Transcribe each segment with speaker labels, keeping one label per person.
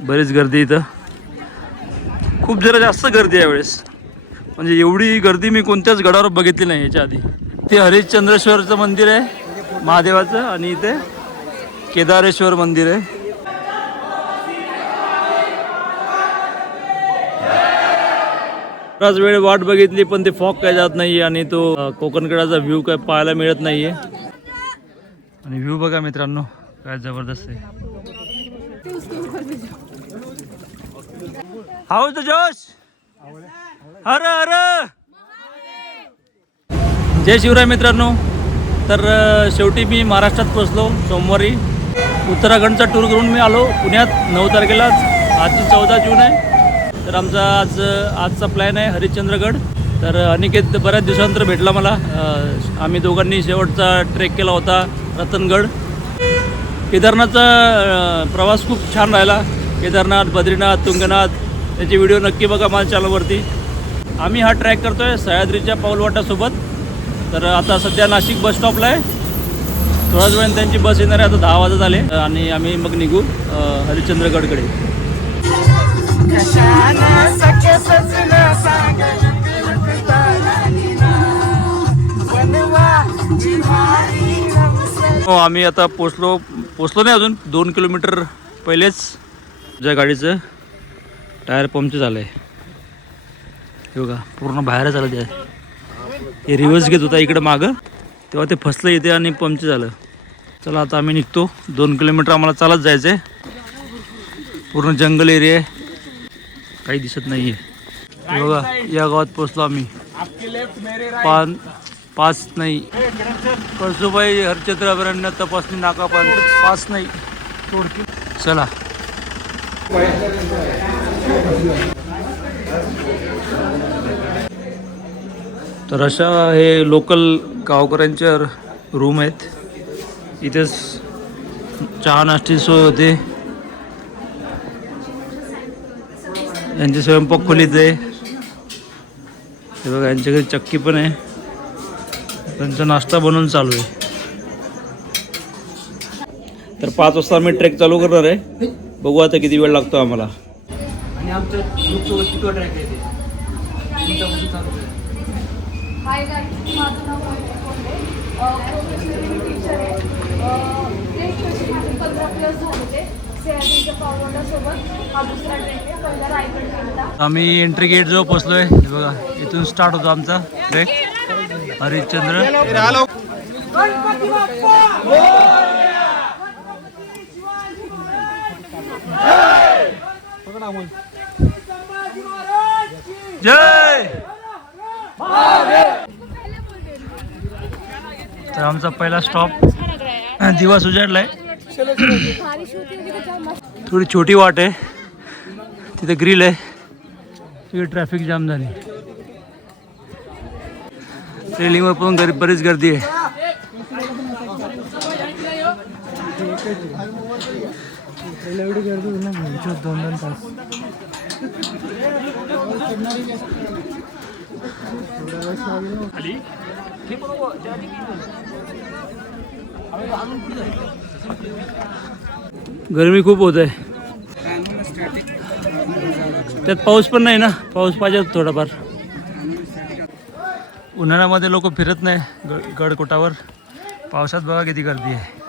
Speaker 1: बरीच गर्दी इथं. खूप जरा जास्त गर्दी आहे यावेळेस. म्हणजे एवढी गर्दी मी कोणत्याच गडावर बघितली नाही याच्या आधी. ते हरिश्चंद्रेश्वरचं मंदिर आहे महादेवाचं आणि इथे केदारेश्वर मंदिर आहे. बराच वेळ वाट बघितली पण ते फॉग काय जात नाही आणि तो कोकणकडाचा व्ह्यू काय पाहायला मिळत नाहीये. आणि व्ह्यू बघा मित्रांनो काय जबरदस्त आहे. हाऊ द जोश हर हर। जय शिवराय मित्रांनो. तर शेवटी मी महाराष्ट्रात पोचलो सोमवारी. उत्तराखंडचा टूर करून मी आलो. पुण्यात नऊ तारखेलाच आजची चौदा जून आहे. तर आमचा आज आजचा प्लॅन आहे हरिश्चंद्रगड. तर अनिकेत बऱ्याच दिवसानंतर भेटला मला. आम्ही दोघांनी शेवटचा ट्रेक केला होता रतनगड. केदारनाथचा प्रवास खूप छान राहिला. केदारनाथ बद्रीनाथ तुंगनाथ त्याचे व्हिडिओ नक्की बघा माझ्या चॅनलवरती आम्ही हा ट्रॅक करतो आहे सह्याद्रीच्या पाऊलवाटासोबत. तर आता सध्या नाशिक बस स्टॉपला आहे. थोड्याच वेळाने त्यांची बस येणार आहे. आता दहा वाजत आले. आणि आम्ही मग निघू हरिश्चंद्रगडकडे. हो आम्ही आता पोचलो पोचलो नाही अजून. दोन किलोमीटर पहिलेच ज्या गाडीचं. टायर पंक्चर झालं आहे हे बघा पूर्ण बाहेर झालं ते. हे रिव्हर्स घेत होता इकडं मागं. तेव्हा ते फसलं इथे आणि पंक्चर झालं. चला आता आम्ही निघतो. दोन किलोमीटर आम्हाला चालत जायचं आहे पूर्ण जंगल एरिया आहे. काही दिसत नाही आहे बघा या गावात पोचलो आम्ही. पान पाच नाही. कळसुबाई हरचंद्र अभयारण्य तपासणी नाका पण पाच नाही. चला. तर अशा हे लोकल गावकऱ्यांच्या रूम आहेत. इथेच चहा नाश्ती सोय होते. यांची स्वयंपाक खोलीत आहे. हे बघा यांच्याकडे चक्की पण आहे. त्यांचा नाश्ता बनवून चालू आहे. तर पाच वाजता आम्ही ट्रेक चालू करणार आहे. बघू आता किती वेळ लागतो आम्हाला.
Speaker 2: हाय गाईज माझं नाव मोनिका कोंडे. प्रोफेशनली मी टीचर आहे. ते कशी माझे पंधरा प्लस झाले ते. सह्याद्रीच्या पावसासोबत हा दुसरा ट्रेक आहे पहिला रायगड गेला
Speaker 1: आम्ही एंट्री गेट जवळ पोचलोय हे बघा इथून स्टार्ट होतो आमचा ट्रेक हरिश्चंद्र. जय! तर आमचा पहिला स्टॉप दिवस उजाडलाय. थोडी छोटी वाट आहे. तिथे ग्रिल आहे. तिथे ट्रॅफिक जाम झाली. रेलिंगवर पण गरी बरीच गर्दी आहे. दोन दोन तास. गर्मी खूप होत आहे. त्यात पाऊस पण नाही ना? पाऊस पाहिजे थोडाफार. उन्हाळ्यामध्ये लोक फिरत नाही ग गडकोटावर. पावसात बघा किती गर्दी आहे.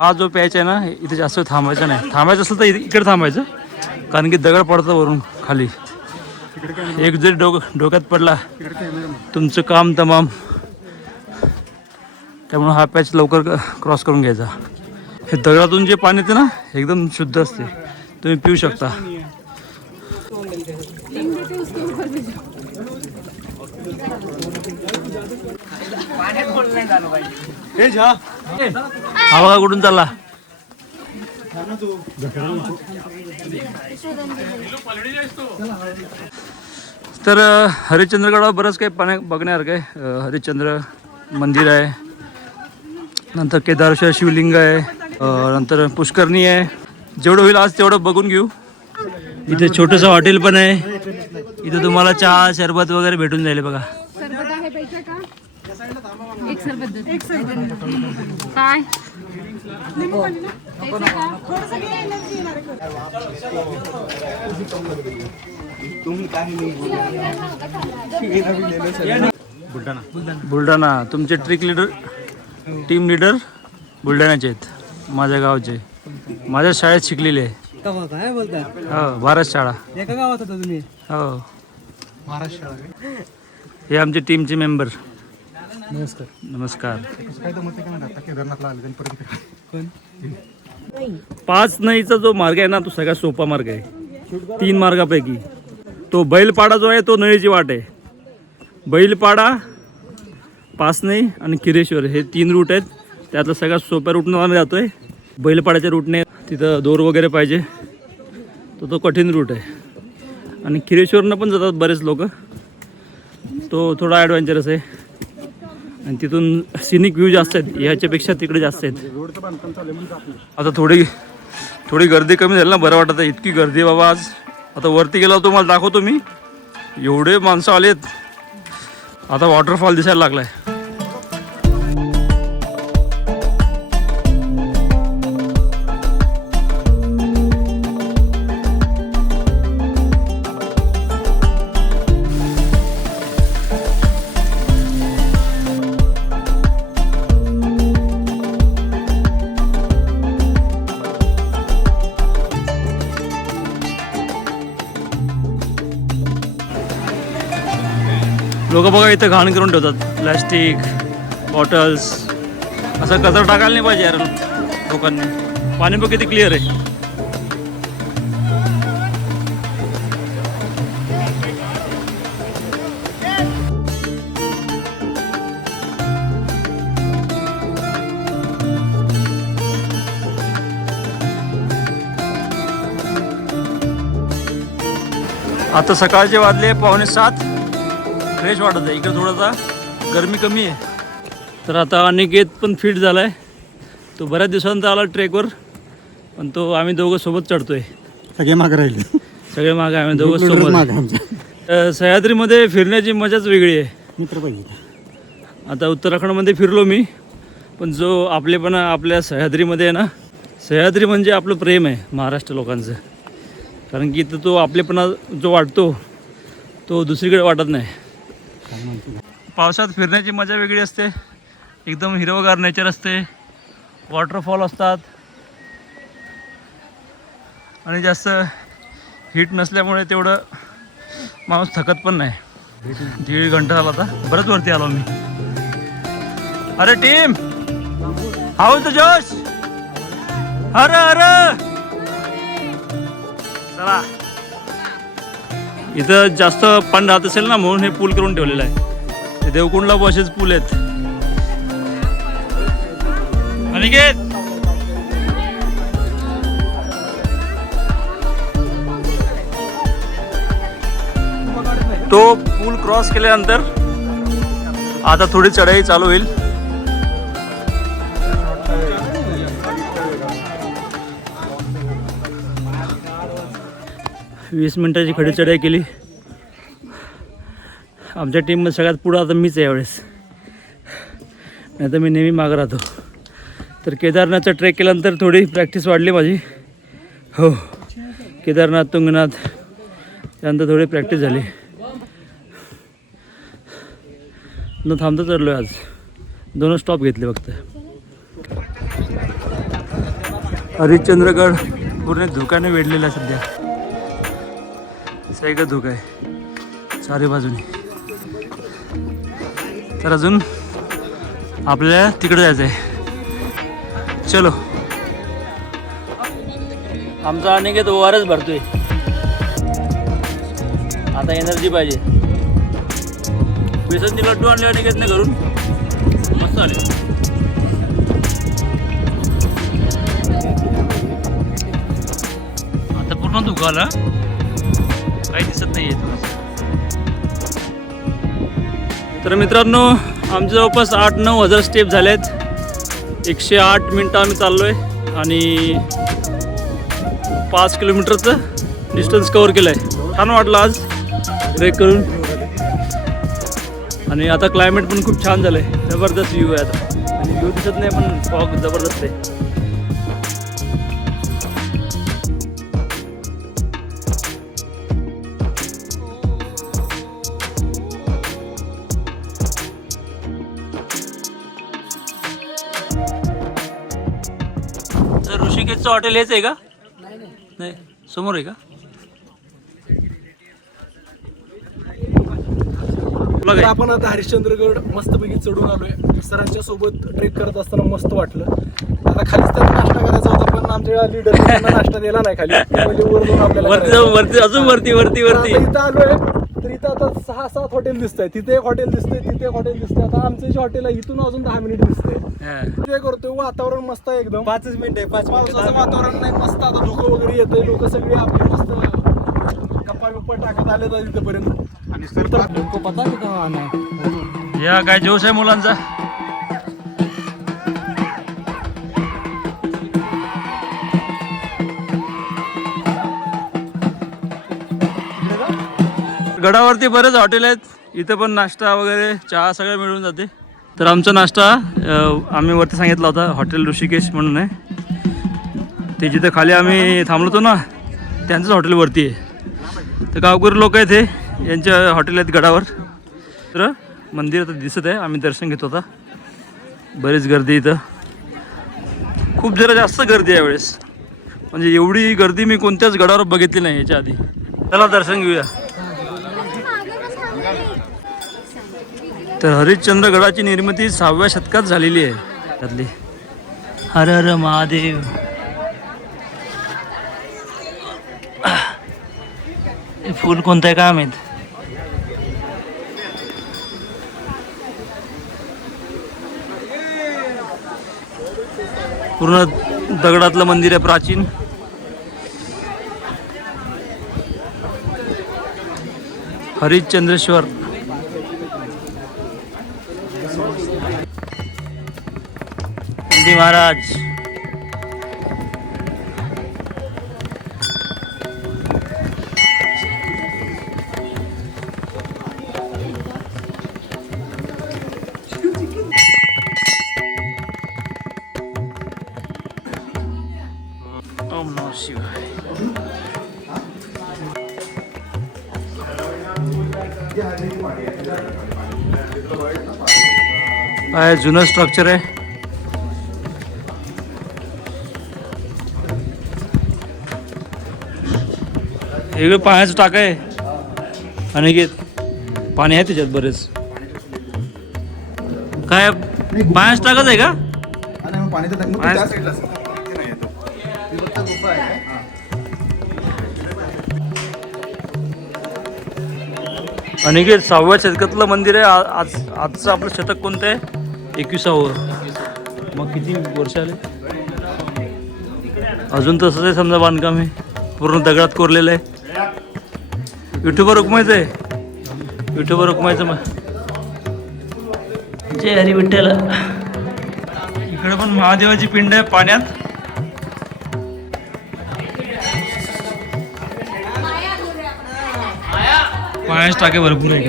Speaker 1: हा जो प्यायचा आहे ना इथे जास्त थांबायचं नाही. थांबायचं असेल तर इथे- इकडे थांबायचं. कारण की दगड पडतं वरून खाली. एक जरी डोक डोक्यात पडला तुमचं काम तमाम. त्यामुळे हा पॅच लवकर क्रॉस करून घ्यायचा. हे दगडातून जे पाणी येते ना एकदम शुद्ध असते. तुम्ही पिऊ शकता. हा बघा कुठून चालला? तर हरिश्चंद्रगडावर बरंच काही पाण्या बघण्यासारखं आहे. हरिश्चंद्र मंदिर आहे. नंतर केदारेश्वर शिवलिंग आहे. नंतर पुष्करणी आहे. जेवढं होईल आज तेवढं बघून घेऊ. इथे छोटंसं हॉटेल पण आहे. इथे तुम्हाला चहा सरबत वगैरे भेटून जाईल बघा.
Speaker 2: आहे एक्सेल बद्दल काय?
Speaker 1: बुलढाणा. तुमचे ट्रिक लिडर टीम लिडर बुलढाण्याचे आहेत. माझ्या गावचे. माझ्या शाळेत शिकलेले आहे.
Speaker 3: काय
Speaker 1: हो भारत शाळा.
Speaker 3: एका गावात होता तुम्ही?
Speaker 1: हो.
Speaker 3: महाराष्ट्र
Speaker 1: हे आमचे टीमचे मेंबर
Speaker 3: नमस्कार.
Speaker 1: नमस्कार.
Speaker 3: काय तर म्हणते का नाही आता केदारनाथला आले त्यांनी परत कोण?
Speaker 1: पाच नईचा जो मार्ग आहे ना तो सगळ्यात सोपा मार्ग आहे. तीन मार्गापैकी. तो बैलपाडा जो आहे तो नळीची वाट आहे. बैलपाडा पाचनई आणि किरेश्वर हे तीन रूट आहेत. त्यातला सगळ्यात सोप्या रूटनं आम्ही जातो आहे बैलपाड्याच्या रूटने तिथं दोर वगैरे पाहिजे. तो तो कठीण रूट आहे. आणि किरेश्वरनं पण जातात बरेच लोक. तो थोडा ॲडव्हेंचरस आहे. आणि तिथून सिनिक व्ह्यू जास्त आहेत. ह्याच्यापेक्षा तिकडे जास्त आहेत. आता थोडी थोडी गर्दी कमी झाली ना बरं वाटत इतकी गर्दी बाबा आज. आता वरती गेलो तुम्हाला दाखवतो मी. एवढे माणसं आलेत. आता वॉटरफॉल दिसायला लागलाय. इथं घाण करून ठेवतात. प्लॅस्टिक बॉटल्स असं कचरा टाकायला नाही पाहिजे यार लोकांनी. पाणी बघ किती क्लिअर आहे. आता सकाळचे वाजले पावणे सात. फ्रेश वाटत आहे. इकडे थोडासा गरमी कमी आहे. तर आता अनिकेत पण फिट झाला आहे तो बऱ्याच दिवसानंतर आला ट्रेकवर पण तो आम्ही दोघं सोबत चढतोय.
Speaker 3: सगळे मागे राहिले.
Speaker 1: सगळे मागे आम्ही दोघं सोबत. सह्याद्रीमध्ये फिरण्याची मजाच वेगळी आहे.
Speaker 3: मित्र पाहिजे
Speaker 1: आता उत्तराखंडमध्ये फिरलो मी पण जो आपलेपणा आपल्या सह्याद्रीमध्ये आहे ना सह्याद्री म्हणजे आपलं प्रेम आहे महाराष्ट्र लोकांचं. कारण की इथं तो आपलेपणा जो वाटतो तो दुसरीकडे वाटत नाही. पावसात फिरण्याची मजा वेगळी असते. एकदम हिरवगार नेचर असते. वॉटरफॉल असतात. आणि जास्त हीट नसल्यामुळे तेवढं माणूस थकत पण नाही. दीड घंटा झाला आता. बरंच वरती आलो मी. अरे टीम हाऊ द जोश! अरे अरे! चला. इथं जास्त पाणी राहत असेल ना म्हणून हे पूल करून ठेवलेलं आहे. देवकुंडला बसेच पूल आहेत. अनिकेत! तो पूल क्रॉस केल्यानंतर आता थोडी चढाई चालू होईल. वीस मिनटाची खडी चढाई केली. आमच्या टीममध्ये सगळ्यात पुढं आता मीच आहे यावेळेस. नाही तर मी नेहमी मागं राहतो. तर केदारनाथचा ट्रेक केल्यानंतर थोडी प्रॅक्टिस वाढली माझी. हो. केदारनाथ तुंगनाथ त्यानंतर थोडी प्रॅक्टिस झाली. न थांबता चढलो आज. दोन स्टॉप घेतले फक्त. हरिश्चंद्रगड पूर्ण धुक्याने वेढलेला आहे सध्या. सगळं धुकं आहे? चारी बाजूने. तर अजून आपल्याला तिकडे जायचं आहे चलो. आमचा अनेक ओआरच भरतोय. आता एनर्जी पाहिजे. बेसनची लड्डू आणले अनेक नाही घरून. मस्त आले आता पूर्ण दुखाला काही दिसत नाही तर मित्रांनो आमचे जवळपास आठ नऊ हजार स्टेप झाले आहेत एकशे आठ मिनटं आम्ही चाललो आहे आणि पाच किलोमीटरचं डिस्टन्स कवर केलं आहे छान वाटलं आज. ब्रेक करून. आणि आता क्लायमेट पण खूप छान झालं आहे जबरदस्त व्ह्यू आहे आता. आणि व्ह्यू दिसत नाही पण फॉग जबरदस्त आहे. तर ऋषिकेशचं हॉटेल हेच आहे का? नाही. समोर आहे का?
Speaker 4: तर आपण आता हरिश्चंद्रगड मस्तपैकी चढून आलोय. सरांच्या सोबत ट्रेक करत असताना मस्त वाटलं. आता खालीच त्यांना नाश्ता करायचा होता पण आमच्या लीडर नाश्ता दिला नाही खाली. ते म्हणजे वर जाऊन
Speaker 1: वरती वरती अजून वरती वरती
Speaker 4: तर
Speaker 1: वरती
Speaker 4: इथं आलोय. तर इथं आता सहा सात हॉटेल दिसत आहे तिथे एक हॉटेल दिसतंय तिथे एक हॉटेल दिसतंय. आता आमचं जे हॉटेल आहे इथून अजून दहा मिनिट दिसतंय.
Speaker 1: हा.
Speaker 4: ते करतोय वातावरण मस्त आहे एकदम.
Speaker 3: पाचच मिनिट आहे पाच
Speaker 4: पावसाचं वातावरण नाही मस्त आता धुकं वगैरे येतंय लोक सगळे आपले मस्त गप्पा बिप्पा टाकत आले तर इथपर्यंत.
Speaker 3: आणि सर पता नाही
Speaker 1: या काय जोश आहे मुलांचा? गडावरती बरेच हॉटेल आहेत. इथं पण नाश्ता वगैरे चहा सगळं मिळून जाते. तर आमचा नाश्ता आम्ही वरती सांगितला होता हॉटेल ऋषिकेश म्हणून आहे. ते जिथं खाली आम्ही थांबलो होतो ना त्यांचंच हॉटेल वरती आहे. तर गावकरी लोक आहेत हे यांच्या हॉटेल आहेत गडावर. तर मंदिर आता दिसत आहे आम्ही दर्शन घेतो आता बरीच गर्दी इथं. खूप जरा जास्त गर्दी आहे यावेळेस. म्हणजे एवढी गर्दी मी कोणत्याच गडावर बघितली नाही याच्या आधी. चला दर्शन घेऊया. तर हरिश्चंद्रगडाची निर्मिती सहाव्या शतकात झालेली आहे. त्यातली हर हर महादेव. हे फुल कोणतं आहे का माहीत? पूर्ण दगडातलं मंदिर आहे प्राचीन. हरिश्चंद्रेश्वर. महाराज. ओम नमः शिवाय. आहे जुनं स्ट्रक्चर आहे? वेगळं पाण्याचं टाक आहे. अनिकेत पाणी आहे त्याच्यात बरेच. काय पाण्याचं टाकच आहे का?
Speaker 3: पाणी तर टाकून
Speaker 1: पाणी-
Speaker 3: त्या साईडला असेल. ते नाही येतो. ती फक्त गुफा आहे. हा.
Speaker 1: अनिकेत सहाव्या शतकातलं मंदिर आहे. आ- आज आजचं आपलं शतक कोणतं आहे? एकविसावं. मग किती वर्ष आले? अजून तसंच आहे समजा बांधकाम आहे पूर्ण दगडात कोरलेलं आहे. युट्यूबर रुक्मायचं आहे. युट्यूबर रुक्मायचं मग. जय हरी विठ्ठल. इकडे पण महादेवाची पिंड आहे पाण्यात. पाण्याचे टाके भरपूर आहे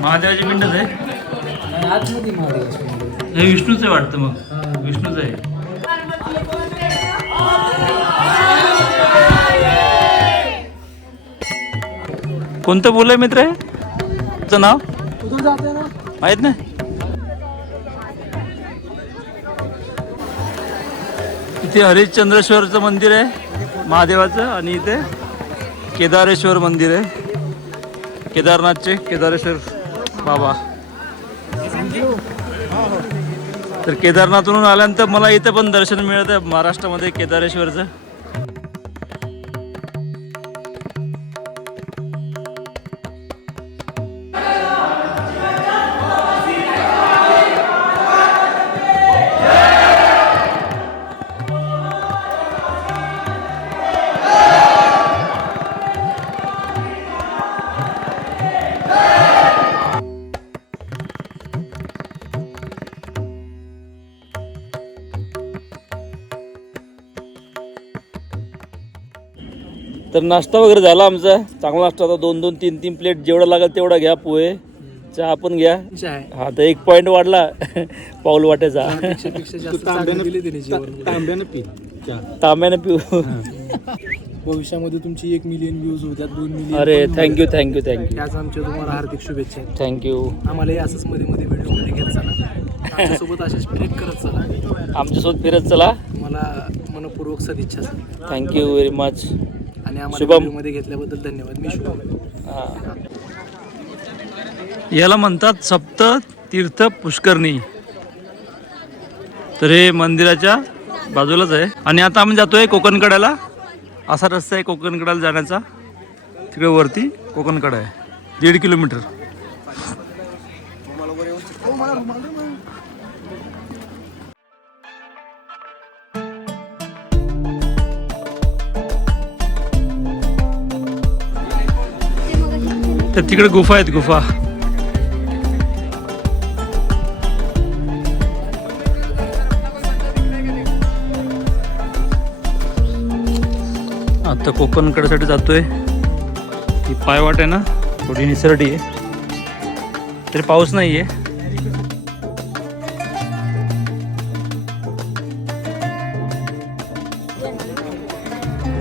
Speaker 1: महादेवाची पिंडच आहे. हे विष्णूच आहे वाटतं मग. विष्णूच आहे. कोणतं बोल आहे मित्र आहे तुझं नाव? माहीत नाही? इथे हरिश्चंद्रेश्वरचं मंदिर आहे महादेवाचं आणि इथे केदारेश्वर मंदिर आहे. केदारनाथचे केदारेश्वर बाबा. तर केदारनाथवरून आल्यानंतर मला इथं पण दर्शन मिळत आहे महाराष्ट्रामध्ये केदारेश्वरचं. तर नाश्ता वगैरे झाला आमचा. चांगला नाश्ता होता. दोन दोन तीन तीन प्लेट जेवढा लागेल तेवढा घ्या पोहे. चहा पण घ्या. हा तर एक पॉईंट वाढला. पाऊल वाटायचा.
Speaker 3: तांब्यानं पी.
Speaker 1: तांब्याने पिऊ.
Speaker 4: भविष्यामध्ये तुमची एक मिलियन व्ह्यूज होत्या दोन मिलियन
Speaker 1: अरे थँक्यू थँक्यू थँक्यू
Speaker 4: त्याच आमच्या तुम्हाला हार्दिक शुभेच्छा.
Speaker 1: थँक्यू
Speaker 4: आम्हालाही असंच मध्ये मध्ये व्हिडिओमध्ये घेत चला. आमच्यासोबत असेच ट्रेक करत चला.
Speaker 1: आमच्यासोबत फिरत चला.
Speaker 4: तुम्हाला मनपूर्वक सदिच्छा.
Speaker 1: थँक्यू व्हेरी मच
Speaker 4: आणि आम्हाला
Speaker 1: शुभम.
Speaker 4: व्हिडिओमध्ये घेतल्याबद्दल धन्यवाद. मी शुभम.
Speaker 1: याला म्हणतात सप्त तीर्थ पुष्करणी. तर हे मंदिराच्या बाजूलाच आहे. आणि आता आम्ही जातोय कोकणकड्याला. असा रस्ता आहे कोकणकड्याला जाण्याचा. तिकडे वरती कोकणकडा आहे. दीड किलोमीटर. तर तिकडे गुफा आहेत गुफा. आता कोकणकड्यासाठी जातोय. ही पायवाट आहे ना थोडी निसरडी आहे. तरी पाऊस नाही आहे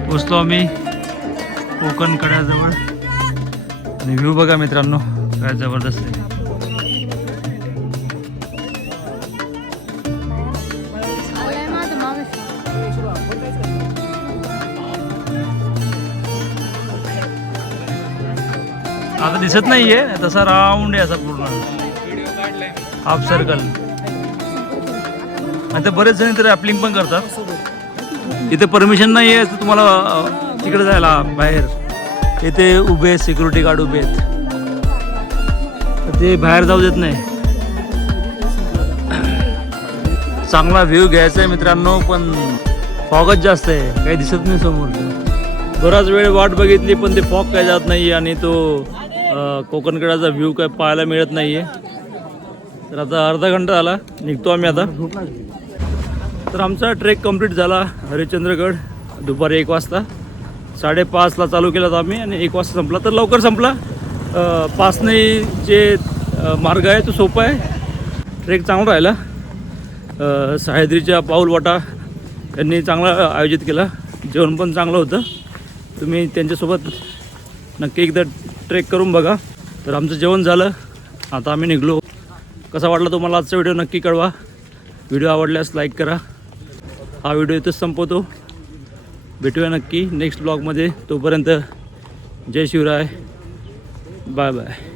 Speaker 1: पोचलो आम्ही कोकणकड्याजवळ. आणि व्ह्यू बघा मित्रांनो काय जबरदस्त आहे. आता दिसत नाहीये तसा राऊंड आहे असा पूर्ण. हाफ सर्कल आणि ते बरेच जण तर रॅपलिंग पण करतात. इथे परमिशन नाही आहे तर तुम्हाला तिकडे जायला बाहेर. इथे उभे सिक्युरिटी गार्ड उभे आहेत. ते बाहेर जाऊ देत नाही. चांगला व्ह्यू घ्यायचा आहे मित्रांनो पण फॉगच जास्त आहे. काही दिसत नाही समोर. बराच वेळ वाट बघितली पण ते फॉग काय जात नाही आणि तो कोकणकडाचा व्ह्यू काय पाहायला मिळत नाही आहे तर आता अर्धा घंटा झाला निघतो आम्ही आता. तर आमचा ट्रेक कंप्लीट झाला हरिश्चंद्रगड दुपारी एक वाजता. साडेपाचला चालू केला होता आम्ही आणि एक वाजता संपला. तर लवकर संपला. पाचने जे मार्ग आहे तो सोपा आहे. ट्रेक चांगला राहिला. अं, सह्याद्रीच्या पाऊलवाटा यांनी चांगला आयोजित केला. जेवण पण चांगलं होतं. तुम्ही त्यांच्यासोबत नक्की एकदा ट्रेक करून बघा. तर आमचं जेवण झालं. आता आम्ही निघलो. कसा वाटला तुम्हाला आजचा व्हिडिओ नक्की कळवा. व्हिडिओ आवडल्यास लाईक करा. हा व्हिडिओ इथंच संपवतो. भेटूया नक्की. नेक्स्ट ब्लॉगमध्ये तोपर्यंत जय शिवराय. Bye bye